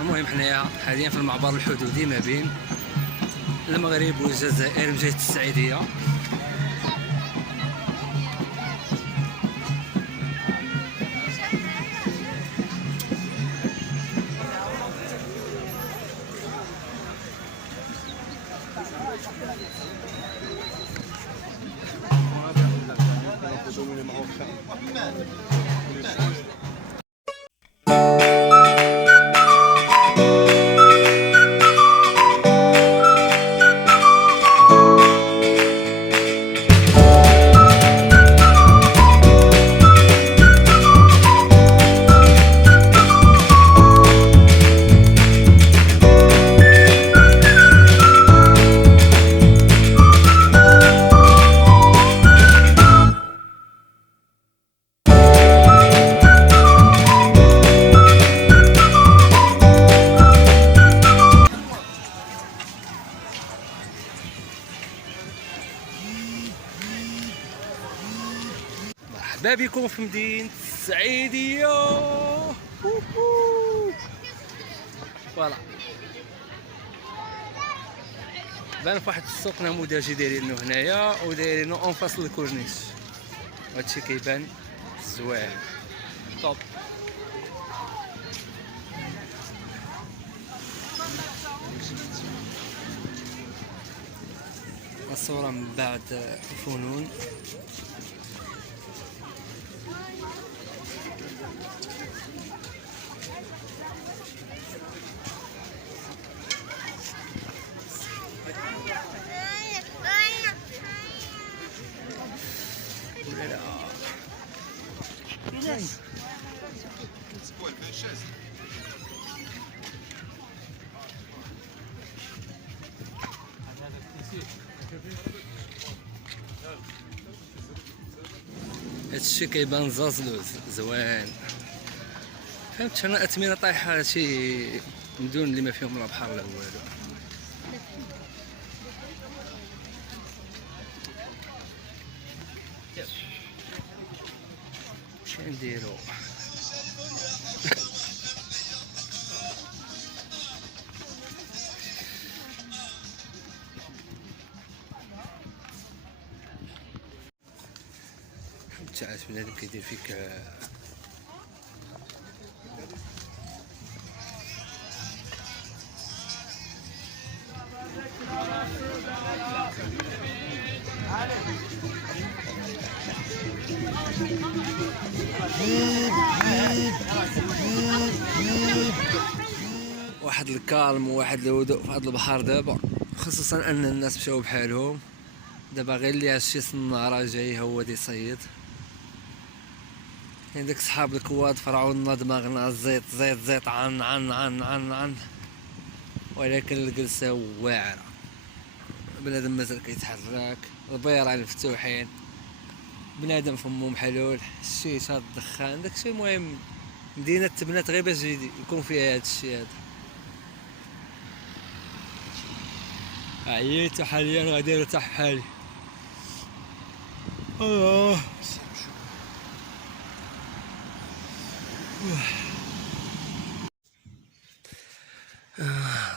المهم حنايا حاليا في المعبر الحدودي ما بين المغرب والجزائر من جهة السعيدية. مرحبا بكم في مدينة السعيدية. فوالا بان فواحد السوق نموذجي دايرينو هنايا ودايرينو اون فاس الكورنيش، هادشي كيبان زوين طوب. الصورة من بعد الفنون. هادشي كيبان زازلوز زوين، فهمت انا اثمنه طايحه شي مدن اللي ما فيهم لا بحر لا والو. شنو نديرو؟ تعرف بنادم كيدير فيك واحد الكالم وواحد الهدوء في هذا البحر دابا، خصوصا ان الناس مشاو بحالهم دابا، غير اللي هادشي النهار جاي هو دي صيد. كاين داك صحاب الكواد فرعونا دماغنا زيت زيت زيت عن عن عن عن عن، ولكن الجلسة واعرة، بنادم مازال كيتحرك، البيران مفتوحين، بنادم فمو محلول، الشيشة الدخان داكشي. المهم مدينة تبنات غير باش يكون فيها هادشي هذا. عييت حاليا غادي نرتاح حالي.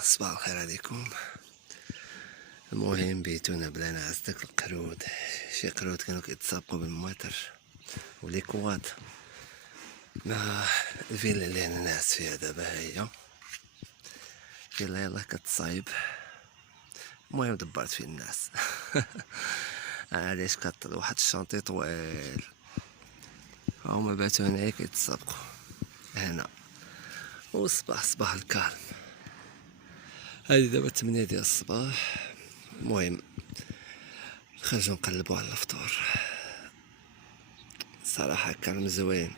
صباح الخير عليكم. المهم بيتونا بلا نعس داك القرود، شي قرود كانوا كيتسابقوا بالمواتر ولي كواد. ما الفيلا اللي انا ناعس فيها دابا هي فيلا يلاه كتصايب. المهم دبرت فيه الناس علاش كطل واحد الشانطي طويل، هما باتو هنايا كيتسابقوا هنا، والصباح صباح الكالم. هادي دابا 8 ديال الصباح. المهم خرجوا نقلبوا على الفطور، صراحة كان زوين.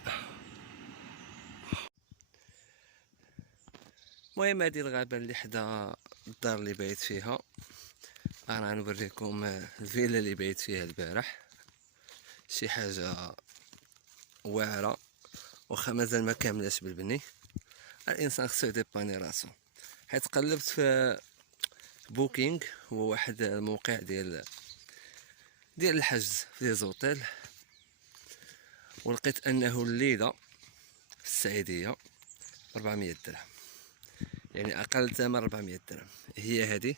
المهم هادي الغابة اللي حدا الدار اللي بايت فيها، انا غنوريكم الفيلا اللي بايت فيها البارح. شي حاجة واعرة، واخا مازال ما كاملاش بالبني. الانسان خصو يديباني راسو، حيت قلبت في بوكينغ، هو واحد الموقع ديال الحجز في دي زوطيل، ولقيت انه الليله في السعيديه 400 درهم. يعني اقل ثمن 400 درهم. هي هذه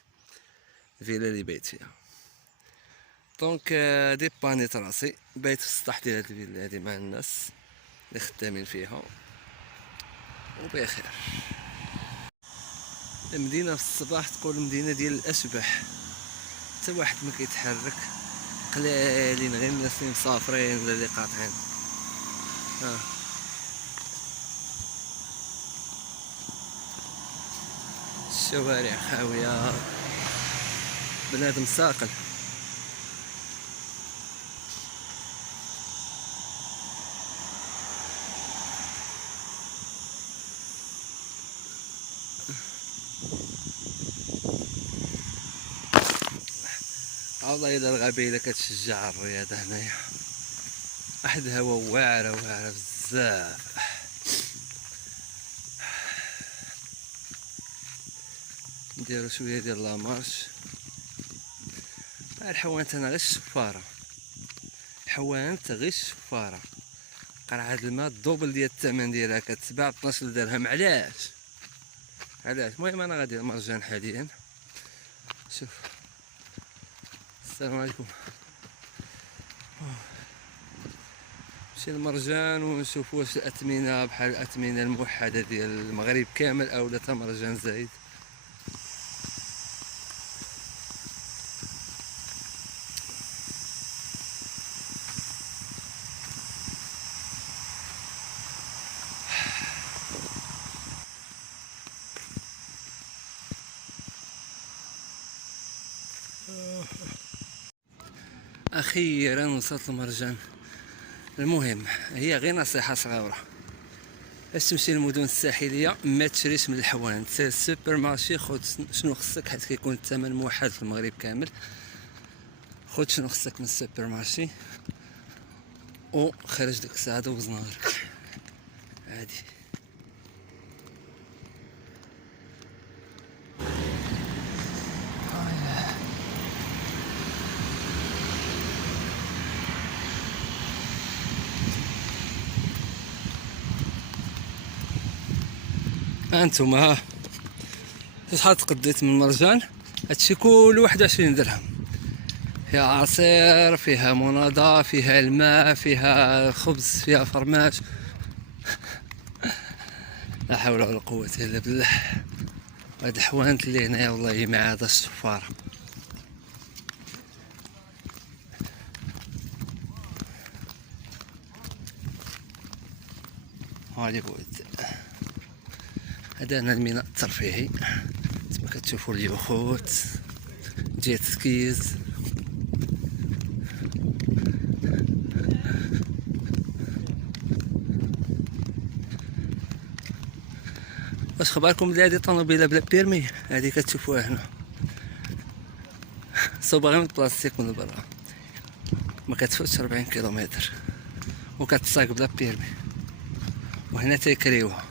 الفيلا اللي بايت فيها. دونك ديبانيت راسي، بايت في السطح ديال هاد الفيلا هادي مع الناس اللي خدامين فيها وبخير. المدينه في الصباح تقول مدينه ديال الاشباح، حتى واحد ما كيتحرك، قلالين غير الناس اللي مسافرين ولا اللي قاطعين. الشوارع خاويه، بنادم ساقل. والله الا الغابه كتشجع على الرياضه هنايا، واحد الهوا واعره واعره بزاف. نديرو شويه ديال لامارش. الحوانت انا غير الشفاره، الحوانت غير الشفاره. قرعه الماء الدوبل ديال الثمن ديالها، كتباع ب 12 درهم. علاش؟ المهم انا غادي المرجان حاليا. شوف، السلام عليكم. نمشي للمرجان ونشوف واش الاثمنه بحال الاثمنه الموحده ديال المغرب كامل او لا مرجان زايد. اخيرا وصلت المرجان. المهم هي غير نصيحه صغيره، باش تمشي للمدن الساحليه ما تشريش من الحوانت، سير السوبر مارشي، خذ شنو خصك، حيت كيكون الثمن موحد في المغرب كامل. خذ شنو خصك من السوبر مارشي وخرج ديك الساعه دوز نهارك عادي. انتم شحال تقديت من المرجان؟ هادشي كله 21 درهم. فيها عصير، فيها مناضة، فيها الماء، فيها خبز، فيها فرماج. لا حول ولا قوة الا بالله. هاد الحوانت اللي هنايا والله ما عاد الشفارة. هادي بود، هذا هنا الميناء الترفيهي. كما كتشوفوا اليخوت، جيت سكيز. واش خباركم بلي هادي طوموبيله بلا بيرمي؟ هادي كتشوفوها هنا صوبغي من البلاستيك من برا، ما كتفوتش 40 كيلومتر وكتساق بلا بيرمي، وهنا تيكريوها.